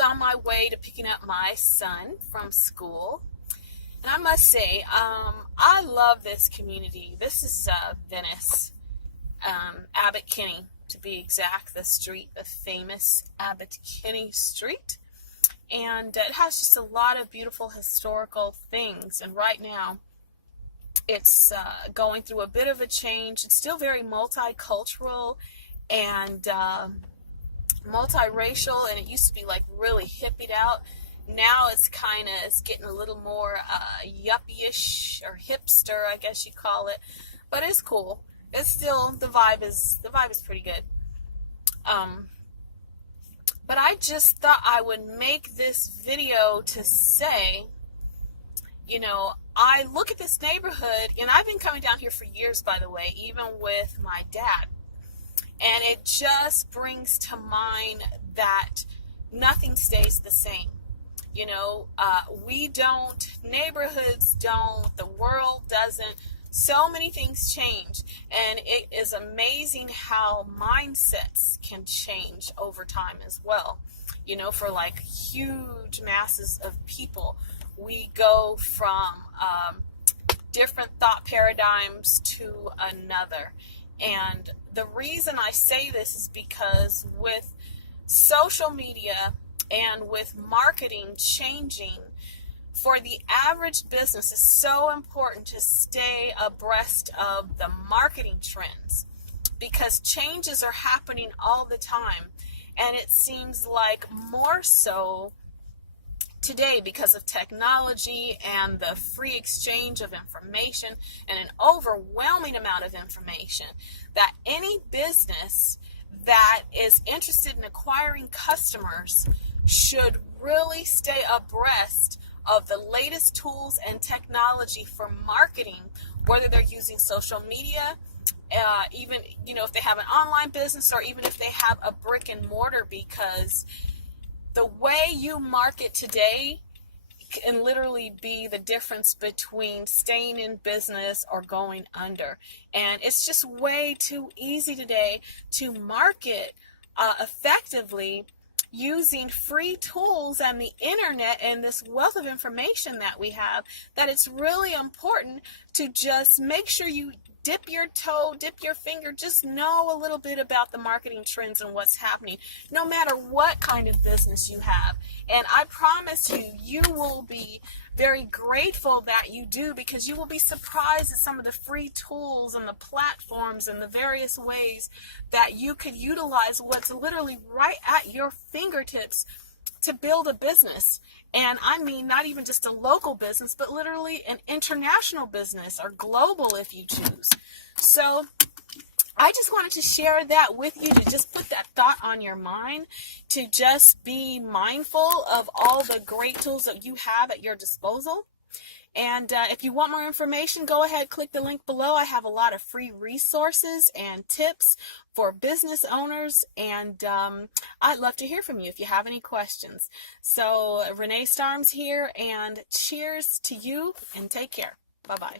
just on my way to picking up my son from school. And I must say, I love this community. This is Venice, Abbot Kinney, to be exact, the street, the famous Abbot Kinney Street. And it has just a lot of beautiful historical things. And right now, it's going through a bit of a change. It's still very multicultural and multiracial, and it used to be like really hippied out. Now it's getting a little more yuppie-ish or hipster, I guess you call it. But it's cool. It's still, the vibe is pretty good. But I just thought I would make this video to say, I look at this neighborhood, and I've been coming down here for years, by the way, even with my dad. And it just brings to mind that nothing stays the same. We don't, neighborhoods don't, the world doesn't. So many things change, and it is amazing how mindsets can change over time as well. For like huge masses of people, we go from different thought paradigms to another. And the reason I say this is because with social media and with marketing changing, for the average business, it's so important to stay abreast of the marketing trends, because changes are happening all the time. And it seems like more so today because of technology and the free exchange of information and an overwhelming amount of information, that any business that is interested in acquiring customers should really stay abreast of the latest tools and technology for marketing, whether they're using social media, even, if they have an online business, or even if they have a brick and mortar, because the way you market today can literally be the difference between staying in business or going under. And it's just way too easy today to market effectively using free tools and the internet and this wealth of information that we have, that it's really important to just make sure you dip your toe, dip your finger, just know a little bit about the marketing trends and what's happening, no matter what kind of business you have. And I promise you, you will be very grateful that you do, because you will be surprised at some of the free tools and the platforms and the various ways that you could utilize what's literally right at your fingertips to build a business. And I mean, not even just a local business, but literally an international business, or global if you choose. So I just wanted to share that with you, to just put that thought on your mind, to just be mindful of all the great tools that you have at your disposal. And if you want more information, go ahead, click the link below. I have a lot of free resources and tips for business owners, and I'd love to hear from you if you have any questions. So Renee Starms here, and cheers to you, and take care. Bye-bye.